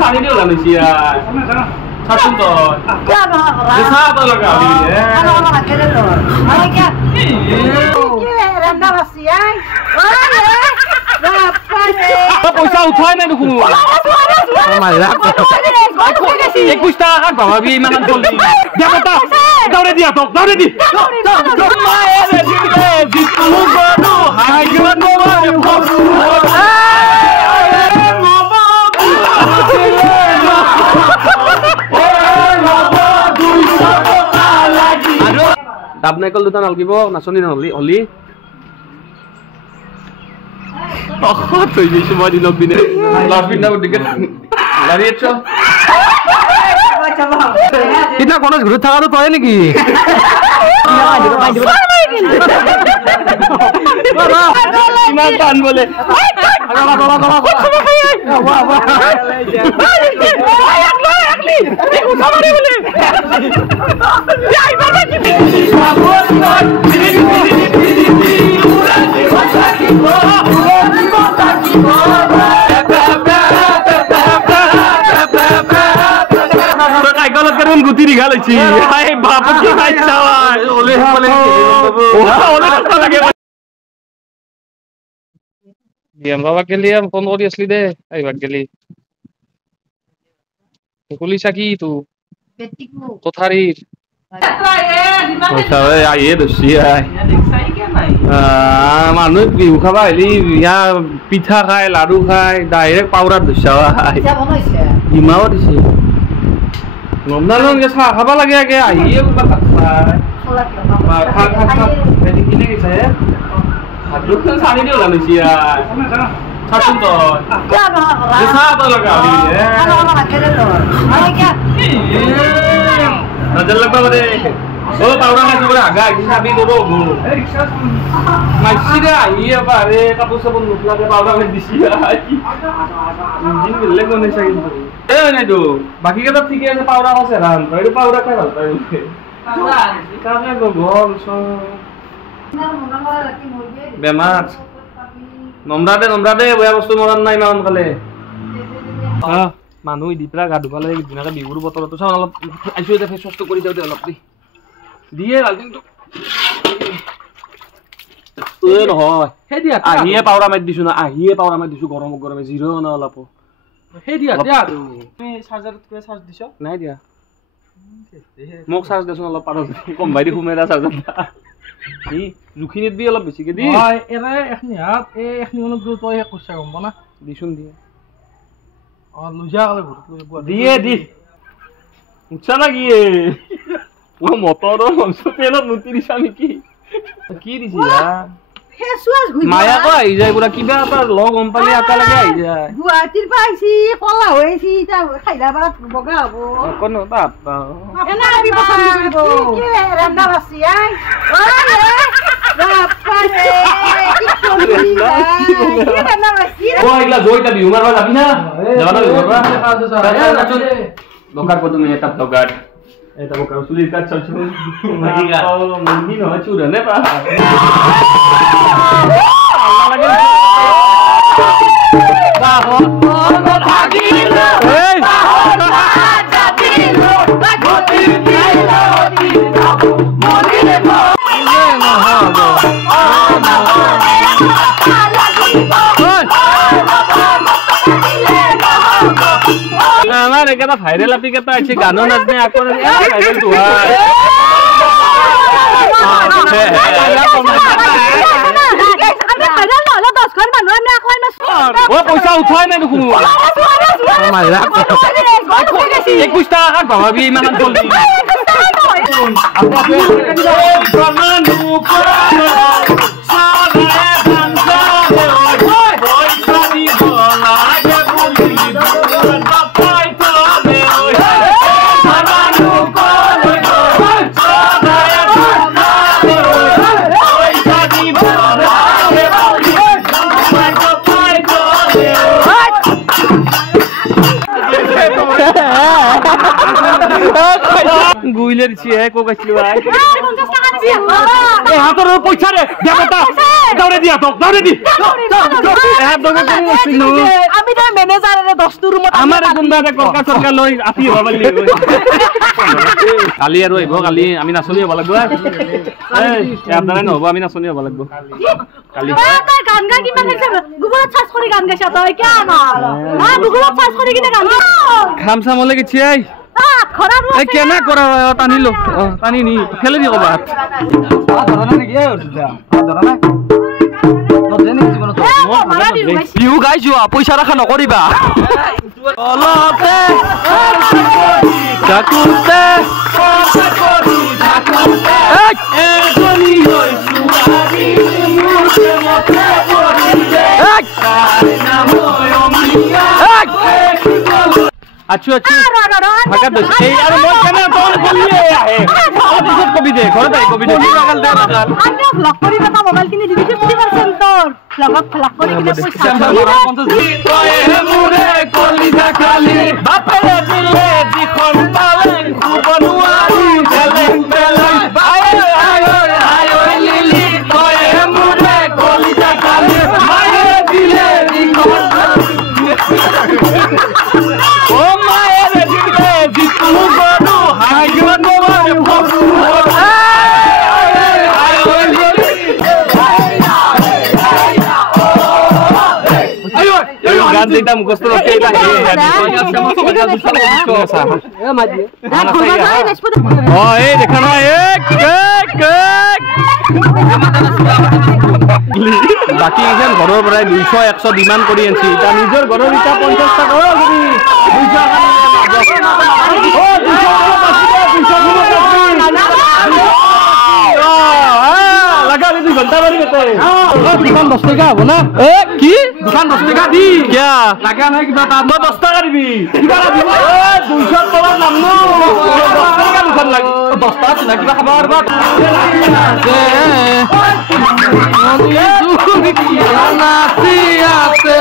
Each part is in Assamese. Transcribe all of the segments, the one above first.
সানি দিও জানো সিয়া ছাড়ুন তো কেন এসা তো লাগা আরে আমার কেন তো আরে কি রান্না বাসিয়া আরে বাপরে পয়সা উঠাই না দেখো মাইরা 21 টাকা কাট বাবা বি ইমান জলদি দিয়া কথা দাউরে দিয়া তো দাউরে দি মায়ের দিলে জিতু গনো হাই গনো ডাব নাইকল দুটা নালগিব নাচনি নহলি হলি থৈ দিছো মই দিনক দিনে লাভ পিন্ধা দিকে লাৰিয়েছ কিনা কোন ঘুরে থাকাটো তই নেকি ইমান টান বলে গুটি দীঘা লৈছি বাপ কি খাইছা বাবা গেলি ফোন কৰি আছলি দে আহিবাক গেলি খুলিছা কি তো কোঠাৰীৰ আহিয়ে ধৰছি মানুহ বিহু খাবা আহিলি পিঠা খাই লাডু খাই ডাইৰেক্ট পাউৰাত ধৰছা ইমাও দিছে নমনালকে চাহ খাবা লাগে আগে আহিয়ে ভাত খাই কিনে গৈছে ভাত চানি দিও জানো সিয়া ছাড়ুন তো এসা তো লাগা নজর লাগবা রে ও পাউরা না জবরে আগা হিসাবই দেবো গো মাইছিরা আইয়ে পারে কাপড় সাবন নুকলাকে পাউরা মে দিছি জিন মিললে কোনে চাই এ নাই তো বাকি কথা ঠিক আছে পাউরা আছে রান তো এই পাউরা খাই ভাল পাই পাউরা কানে গো গল সো বেমার নম্রাদে বয়া বস্তু মৰান নাই মান কালে মানুহ দিপৰা গা ধুবালে দিনাকে বিহুৰ বতৰতো চাও অলপ আইছো এটা ফেস ওয়াশ কৰি যাও দে অলপ দিয়ে কিন্তু এ নহয় হে দিয়া আহিয়ে পাউৰা মাৰি দিছো না আহিয়ে পাউৰা মাৰি দিছো গৰম গৰমে জিৰো না অলপ হে দিয়া দিয়া তুমি চাৰ্জাৰত কে চাৰ্জ দিছো নাই দিয়া মোক চাৰ্জ দেছো অলপ পাৰ কম ভাই দি ঘুমেৰা চাৰ্জাৰ ই জুখিনিত বি অলপ বেছিকে দি হয় এৰে এখনি হাত এখনি অনু গ্রুপ তই কইছা গম না দিছুন দিয়ে লুজা গলে দিয়ে দি উচ্চা লাগি ও মটৰ মঞ্চ তেলত নুতিৰিছা নেকি কি দিছিলা ফেসওয়াশ ঘুই মায়া কো আই যায় পুৰা কিবা এটা লগ গম পালি আকা লাগে আই যায় গুৱাহাটীৰ পাইছি কলা হৈছি তা খাইলা বাত বগা হবো কোন বাপ এনা আমি পছন্দ কৰিব কি ৰান্দা বাছি আই বাপৰে কি কৰিলা কি ৰান্দা বাছি ও ইলা জয়টা বি উমাৰ যাবি না যাবা না দোকান কত মে এটা দোকান এটা বকার সুলির কাজ চলছে মাগিগা ও মুরগি নয় চুরনে পা লাগে বাবা কোন থাকিল এই যাবিল গতি দিল মরিলে মরিলে না হবে আমার একটা ভাইরাল অ্যাপ্লিকেশন আছে গানো নাচনে আকর ভাইরাল তো ও পয়সা উঠাই না দেখো মাইরা 21 টাকা কাট বাবা বি ইমান জলদি গুইলের ছি এক ও গাছলি ভাই এ হাতৰ পইচা ৰে দিয়া কথা দাউৰে দিয়া তো দাউৰে দি এ দগে কৰিছিলো আমি তো ম্যানেজাৰ ৰে 10 টো ৰুমত আমাৰ গুন্ডাৰে কলকা সৰকাৰ লৈ আতি হ'ব লাগিব কালি আৰু আহিব কালি আমি নাচনি হ'ব লাগিব এই আপনারা নহব আমি নাচনি হ'ব লাগিব কালি তই গান গা কিমান হৈছে গুগলত সার্চ কৰি গান গাইছা তই কি না গুগলত সাৰ্চ কৰি কিনে গান গা খামসা মলে গেছি আই খৰা এ কেনা কৰা টানিলো টানি নি খেলে দি কবাত ধৰা নাই কি ধৰা নাই বিহু গাইছো পইচা ৰাখা নকৰিবা অলতে জাকুতে এজনী হৈ সুৱাৰী মুখে মুখে পৰিলে নাম অমিয়া আচ্ছা আচ্ছা ভাগা দছ এই আৰু মই কেনে তোন কলিয়ে আহে অতিছত কবি দে ঘৰত আহি কবি দে লাগাল দে লাগাল আমি ব্লক কৰি পাতা মোবাইল কিনি দিবি 50% তোৰ লগত ব্লক কৰি কিনে পইচা 50 তই মুৰে কলিজা খালি বাপৰে দিলে দিখন পালেন খুবনুৱাৰি বেলেং বেলেং আয় আয় আয় লিলি তই মুৰে কলিজা খালি মায়ে দিলে দিখন ও মায়ের দিলে জিতু গরু হাইগন মোর ফগু গান দিটা মুখস্থ রাখতে এটা ও এই দেখা না বাকি এখন ঘৰৰ পৰাই 200 100 ডিমান্ড কৰি আনছি এটা নিজৰ ঘৰৰ ইটা 50 টাকা যদি 2 ঘন্টা বাড়ি গেছে দোকান 10 টাকা হ'ব না এ কি দোকান 10 টাকা দি কিয়া লাগা নাই কিবা তা 10 টাকা দিবি কিবা দিব এ 200 টাকা নামনো 10 টাকা দোকান লাগ 10 টাকা না কিবা খাবার বা নাচি আছে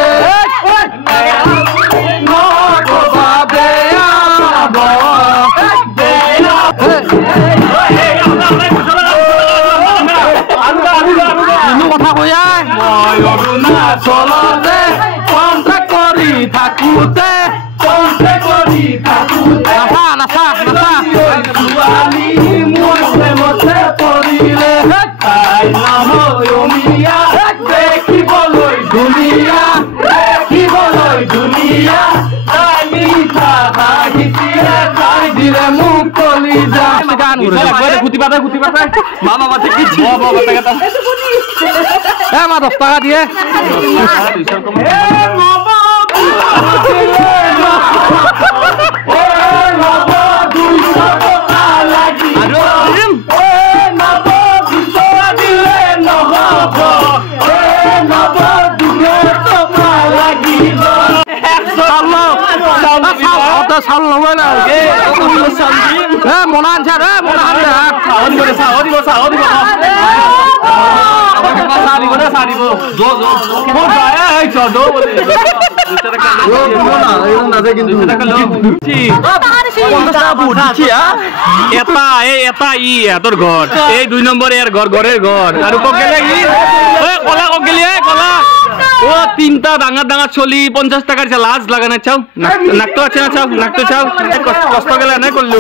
কথা কৈ মই অৰুণাচলতে কণ্টেক্ট কৰি থাকোতে নাচা নাচা নাচা ছোৱালী মতে মতে পৰিলে তাই নাম অমিয়া দেখিবলৈ ধুনীয়া তাই মিঠা হাঁহিছিলে তাই দিলে মোক কলিজা গান গুটি পাতে মামা মাতে কি মা 10 টাকা দিয়ে চাউল লবই না মনা আনছা তোর ঘর এই 2 নম্বর এর ঘরের ঘর আর কলা কগেলি কলা ও 3টা ডাঙার ডাঙার চলি 50 টাকার লাজ লাগানো চাও নাকতো আছে না চাও নাকতো চাও কষ্ট গেলে নাই করলু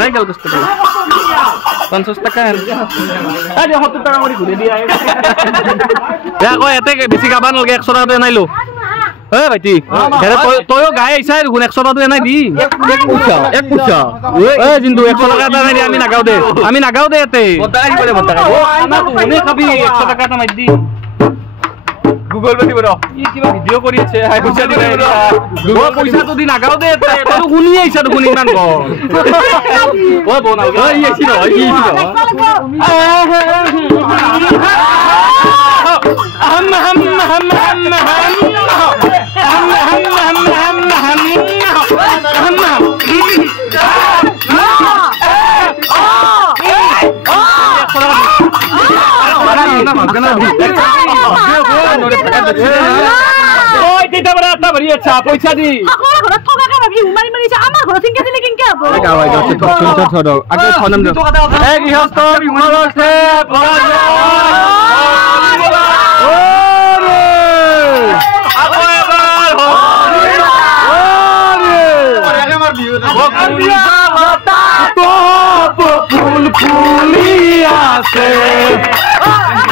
নাই গেল কষ্ট গেল 50 টাকা আরে 70 টাকা করে ঘুরে দিয়া দেখো এতে বেশি গাবা নলগে 100 টাকা দে নাইলো এ ভাইটি তয়ও গাই আইছা দেখুন 100 টাকা দে নাই দি এক পয়সা এ জিন্দু 100 টাকা দে নাই দি আমি নাগাও দে এতে বতাই করে বতাই ও আনা তো নে খাবি 100 টাকা টা মাই দি গুগল পে দিব ই কিবা ভিডিও কৰিছে হাই পইচা দি নাই গুগল পইচা তো দি নাগাও দে তো শুনি আইছা তো শুনি ইমান গো ও বনাও গে ই আইছি ভাবি আচ্ছা পয়সা দি সকল ঘৰত থকা ভাবি উমাৰি মাৰিছে আমাৰ ঘৰত কিনকে দিলে কিনকে হ'ব গাৱাই যাচ্ছে কষ্ট থড আগে ফোনম দে এ গৃহস্থ বিমল আছে ওরে আগো এবাৰ ওৰে আগে মাৰ বিউ বকুলিয়া ফুল ফুলি আছে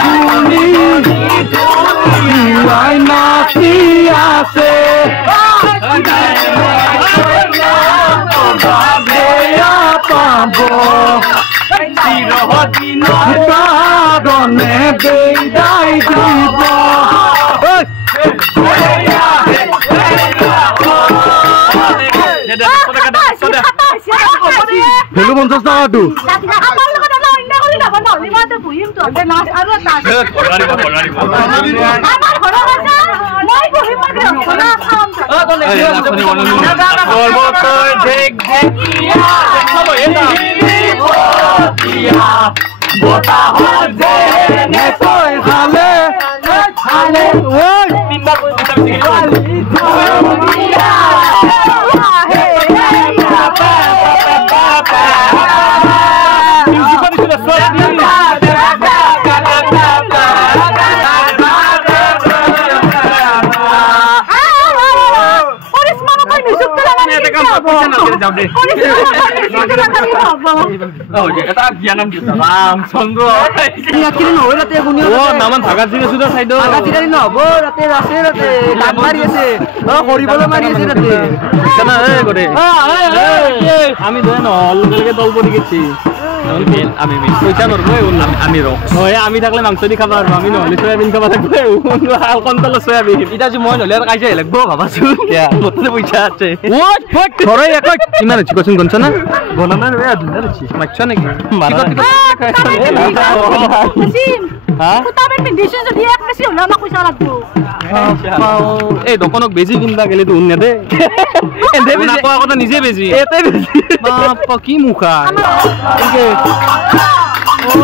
ফুলি আই নাচি আছে চিৰদিনে বেদাই দিব ভেলু 50 টাকাটো এটা জ্ঞানম দিতা রাম চন্দ্র ইয়াকিন নহয় রাতে গুনি ও নামান ভাগা জিরে সুদা সাইড ভাগা জিরে নহব রাতে রাতে রাতে লাগ মারি আছে ও করিবলে মারি আছে রাতে কেনা এ গরে আমি দেন অলগলকে দল পড়ি গেছি আমি পয়সা নরবো আমি রক হয় আমি থাকলে মাংস দি খাবা আর আমি নহলে সয়াবিন খাবা থাকবে আর কন্ট্রোল সয়াবিন এটা যে মই নহলে আর কাইছে লাগবো ভাবাছু কিয়া মতে পয়সা আছে ওট ফট ধরে এক কিমান আছে কোন গনছ না গনা না রে দুনার আছে মাছ নাকি মারা হ্যাঁ কুতাবে মিন্ডিশন যদি এক বেশি হলো না পয়সা লাগবো এই দোকানক বেজি কিনবা গেলে তো উন্নে দে এন্দে বেজি কোয়া কথা নিজে বেজি এতে বেজি বাপ কি মুখা ওকে ও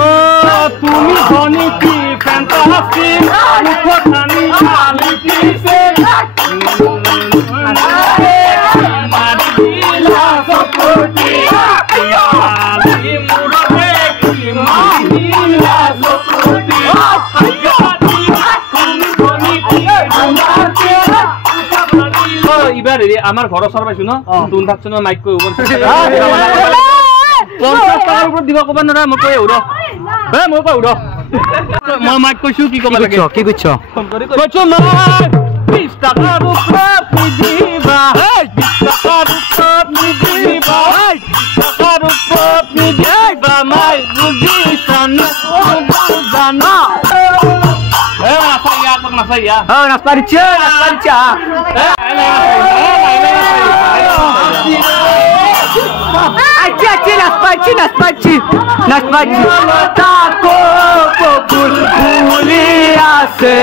তুমি ধনী কি ফ্যান্টাস্টিক মুখখানি কোয়ালিটি সে মারি দিলা সপোর্টি ইয়ালি মুরবে কি মাহিলা সপোর্টি ইবার আমার ঘর সরবাইছো ন তুন থাকছ না মাইক কই ওপর 50 টাকার উপর দিবা কবা না মই কই উড় হে মই কই উড় মই মাইক কইছো কি কবা লাগে কি কইছ কইছো না 20 টাকার উপর দিবা 20 টাকার উপর দিবা 20 টাকার উপর দিবা মাই বুঝি সানো জানা saya. Oh, nasparicha. Aci, nasparci. Tako puliase.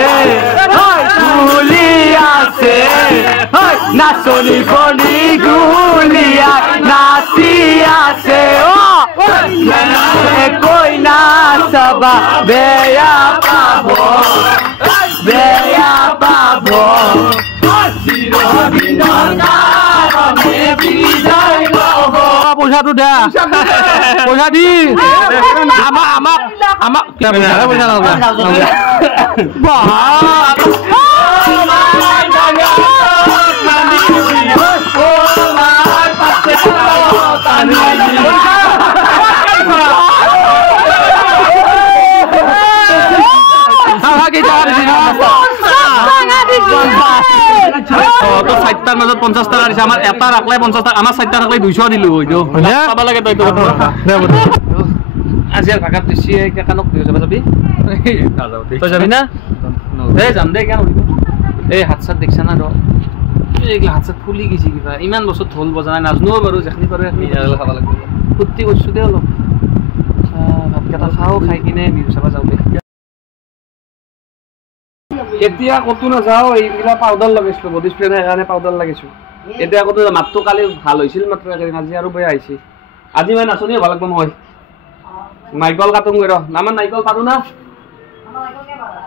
Hoi, nasoni boni gulia, nasiase. Oh, koi nasaba beya pabo. Beya babo Siro binona Rame bidai boho Pulsa tu dah Pulsa di Amak Kita pulsa lah Bah তো 60 টার মধ্যে 50 টাকা দিছে আমার এটা রাখলে 50 টাকা আমার 60 টাকা রাখলে 200 দিলু হইতো পাবা লাগে তো আজি আর ভাগাত দিছি কেকানক দিও যাবি তো যাবি না এই যাম দে কেন এই হাত সাত দেখছ না র এইগলা হাত সাত ফুলি গেছি কিবা ইমান বছর ঢোল বজানাই নাজনো বাৰু যেখনি পাৰো এখনি খাবা লাগব ফুটি করছু দে অলপ ভাত কেটা খাও খাই কিনে বিহু চাবা যাও দে এতিয়া কত না যাও এইগলা পাউডার লাগাইছো বডি স্প্রে না এখানে পাউডার লাগাইছো এতিয়া কত মাত্র কালি ভাল হইছিল মাত্র আজি আৰু বেয়া আইছে আজি মই নাচনি ভাল লাগব মই নাইকল কাটুম গৰ নামান নাইকল পাৰো না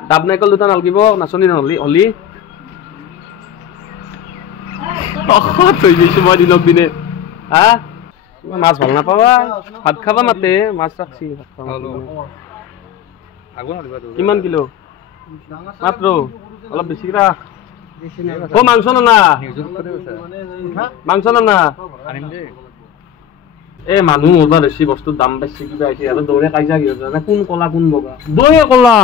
ডাব নাইকল দুটা নালগিব নাচনি নহলি হলি থৈ দিছো মই দিনক দিনে হা মাছ ভাল নাপাবা ভাত খাবা মাতে মাছ ৰাখছি কিমান কিলো মাত্ৰ অলপ বেছি ৰাখ ও মাংস না এ মানুহ মজা বেছি বস্তুৰ দাম বেছি কিবা হৈছে আৰু দৌৰে কাইজা কি হৈছে কোন কলা কোন বগা দৌৰে কলা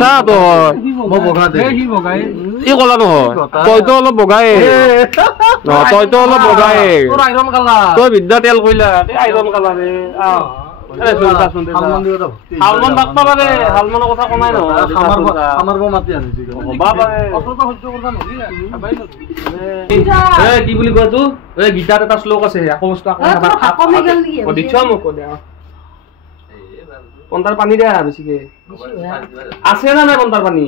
চা তই বগা দে ই কলা নহয় তইতো অলপ বগাই তইতো অলপ বগাই তোৰ আইৰন কালা তই বিদ্যা তেল কইলা আইৰন কালা ৰে হালমন বাকবা পাৰে হালমনৰ কথা কমাই নহয় আমাৰ মাতি আনিছি কি বুলি কয় তো গীতাৰ এটা শ্লোক আছে আকৌ বস্তু পন্তাৰ পানী দিয়া বেছিকে আছে না নাই পন্তাৰ পানী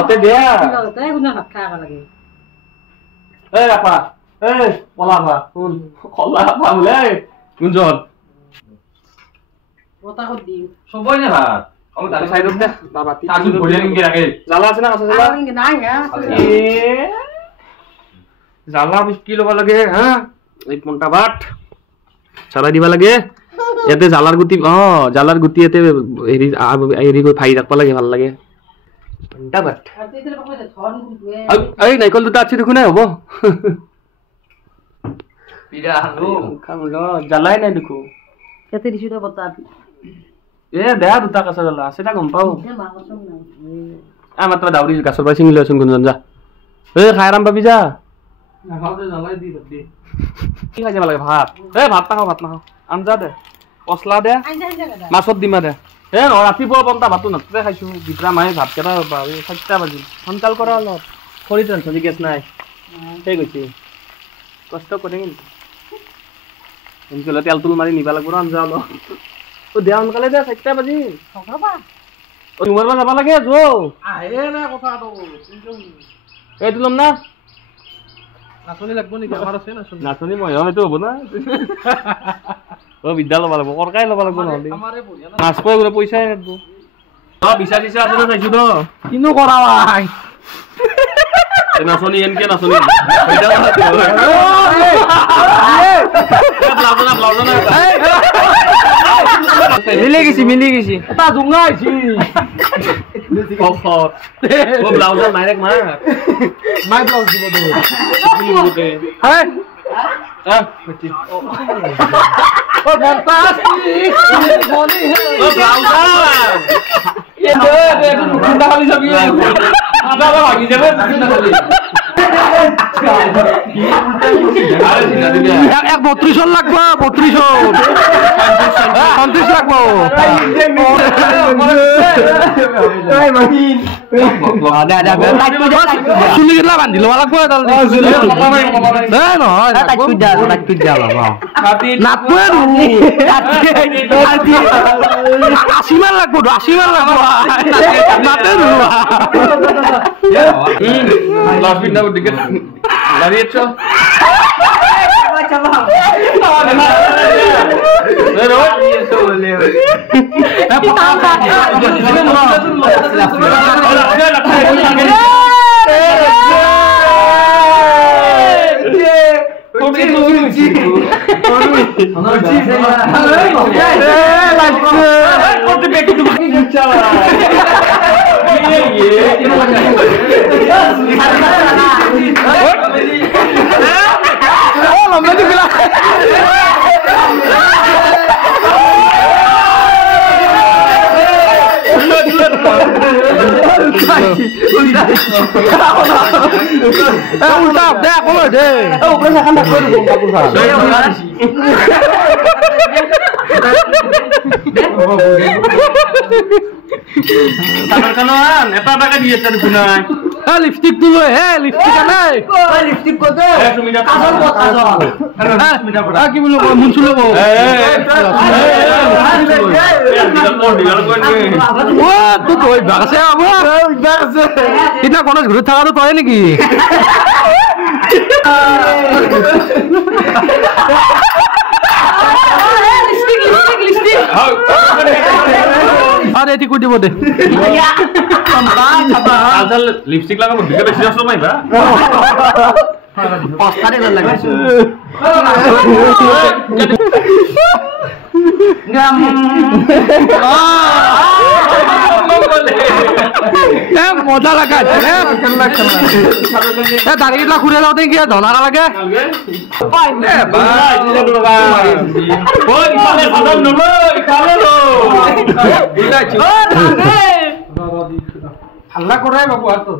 অতে দিয়া ৰাপা কলা পা কলা পা বোলে কোনজন সবই না ভাত আমি তার সাইডত দে বাবা তাজু বড়িয়া নিকে রাখে জালা আছে না কাঁচা জালা নাই জালা 20 কিলো লাগে হ্যাঁ এই পন্টা ভাত চালাই দিবা লাগে এতে জালার গুটি এতে হেৰি কই ফাই রাখবা লাগে ভাল লাগে পন্টা ভাত এই নাইকল দুটা আছে দেখো নাই হবো পিরা হানো খামলো জালাই নাই দেখো কেতে দিছু তো বতা এ দেয়া দুটা কাঁচা জালা আছে না গম পাও মাত্ৰ দাউৰি গাছৰ পৰা ছিঙি লৈছোন কোনজন যা খাই আৰাম পাবি যা কি খাই যাব লাগে ভাত ভাত নাখাওঁ আঞ্জা দে পচলা দে মাছত ডিমা দে ৰাতিপুৱা পন্তা ভাতটো নাতে খাইছো গীতৰা মায়ে ভাত কেইটা 7টা বাজিল সোনকাল কৰা অলপ খৰি টেনচন গেছ নাই সেই গৈছে কষ্ট কৰে কিন্তু তেল তুল মাৰি নিবা লাগিব আঞ্জা অলপ দেয়া সোনকালে দে 7টা বাজিল তোমার যাবা লাগে যো আহে না কথাটো এই তুলম না নাচনি লাগবো নেকি আমার আছে নাচনি মই হয়তো হবো না ও বিদ্যা লবা লাগবো কৰকাই লবা লাগবো নহলি মাছ কই গৰে পয়সাই নেদবো বিছা দিছা আছে না চাইছো তো কিনো কৰা ভাই নাচনি এনকে নাচনি ব্লাউজনা মিলি গেছি এটা জুঙা আইছি ও ব্লাউজৰ ডাইৰেক্ট মাই ব্লাউজ দিব দে হে বেটি ও ফ্যান্টাস্টিক বলি ও ব্লাউজ এ দে মুন্ডা খালি যাবি আদা লাগি যাবে মুন্ডা খালি এক 32 লাগবো 32 35 লাগবো চুলি কেটলা বান্ধি লবা লাগবো আশীমান লাগবো 80 মান লাগবো Larietto. লিপস্টিক তুলো লিপস্টিক নাই লিপস্টিক কত তুমি না কাজল কাজল কি বলবো মুনছু লব ও তুই কই বাগাছে আবো বাগাছে কিনা কোন ঘুরে থাকা তো তয় নাকি লিপস্টিক আরে এটি কই দিব দে লিপস্টিক লাগাবো দিকে বেশি আসলো মাইবা Pastane lagi. মজা লাগা দাঁড়িয়ে ঘুরে যাও দেখি ধনা লাগে হাল্লা করাই বাবু আর তো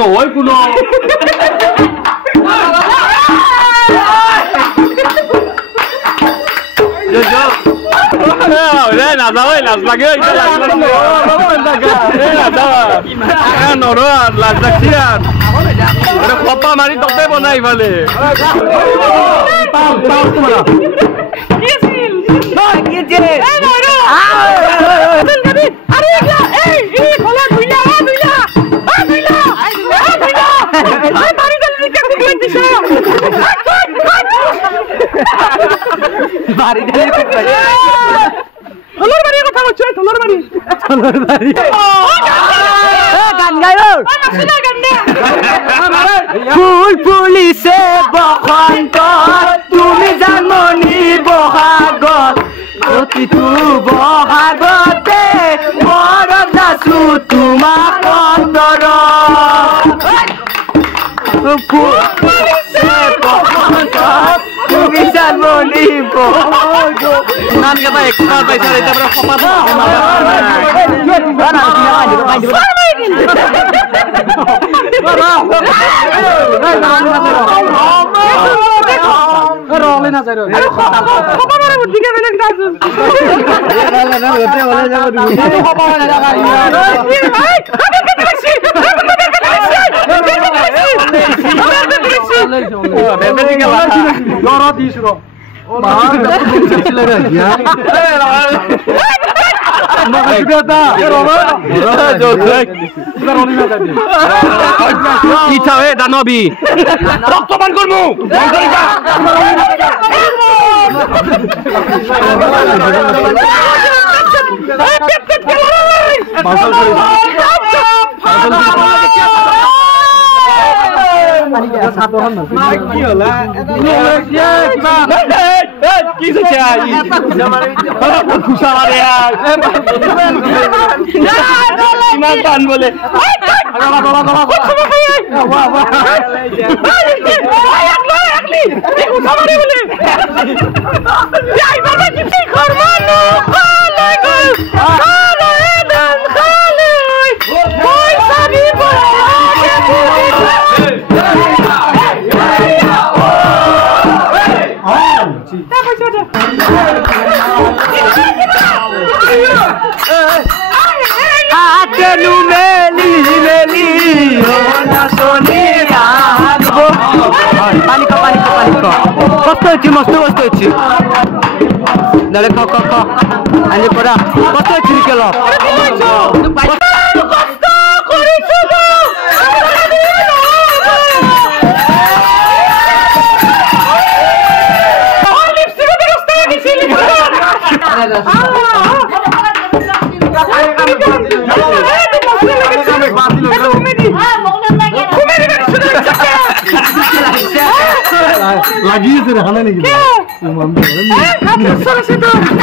নয় কোনো নাযাও লাজ লাগে নৰ লাজ লাগছি আৰু কপা মাৰি ততে বনাই ইফালে ফুল ফুলিছে বসন্ত তুমি জানমণি বহাগত প্ৰতিটো বহাগতে মৰত যাছো তোমাক অন্তৰত ফুল ফুলিছে বসন্ত তুমি জানমণি বহাগত নাম কেইটা এক্সট্ৰা পাইছা এতিয়া পৰা সপাত দানবী রক্তপান করবো মস্ত বস্তু হচ্ছে দাঁড়ে আনি পড়া কত হচ্ছে গেল লাগি আছে দেখা নাই নেকি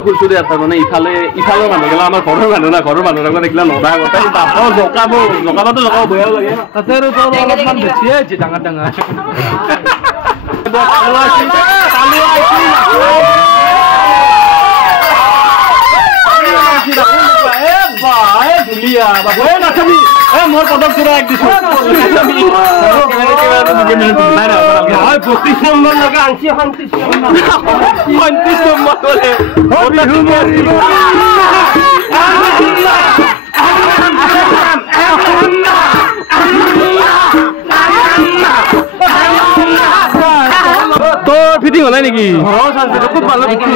কৈছো দে তাৰ মানে ইফালৰ মানুহগিলা আমাৰ ঘৰৰ মানুহ না ঘৰৰ মানুহৰ লগত এইগিলা নদা গোটাই জকাবতো জকাব বেয়াও লাগে তাতে আৰু তোৰ অলপমান বেছি হৈছে ডাঙৰ ডাঙৰ মোৰ পদক চূড়া এক দিছো 25 নম্বৰ লগা আনছি 35 নম্বৰ বলে তোর ফিটিং হল নাকি খুব ভালো বিক্রি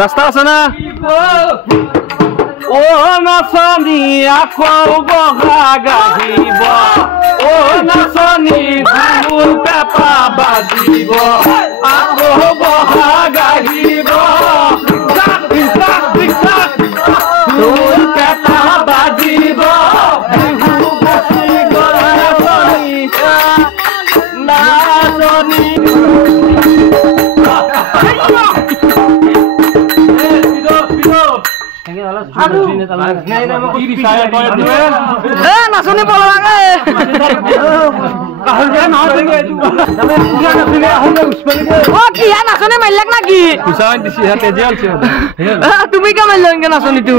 রাস্তা আছে না ও নাচনি আকৌ বহা গাহিব ও নাচনি ঢোল পেপা বাজিব আকৌ বহা গাহিব ঢোল পেপা বাজিব নাচনি নাচনি বলা লাগে নাচনি মাৰিলাক নাকি তুমি কে মাৰিল নাচনিটো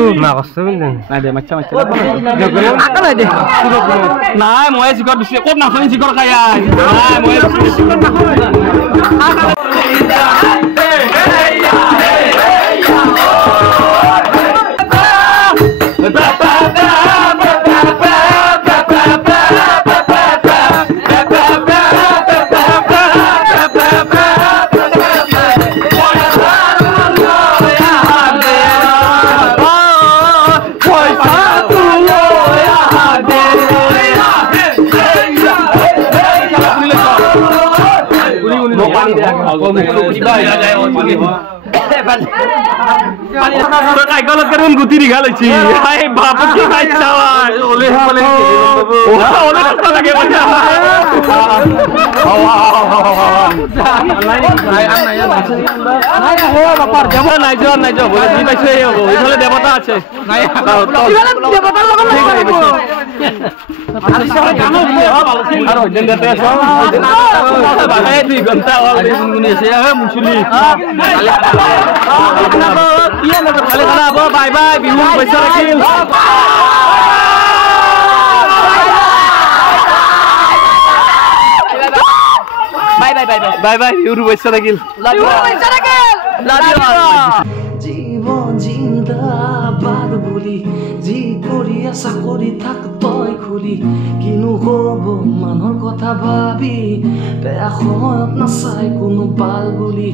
নাই মই চিকৰ দিছে ক'ত নাচনি চিকৰ খাই গুটি দীঘা লৈছি দেৱতা আছে বাই বাই বিহু পইচা ৰাখিল bye bye bye bye bye Bihu পইচা ৰাখিল জীবন জিন্দাবাদ বুলি যি কৰি আছা কৰি থাক তই খুলি কিনো হ'ব মানুহৰ কথা ভাবি বেয়া সময়ত নাচাই কোনো পাল বুলি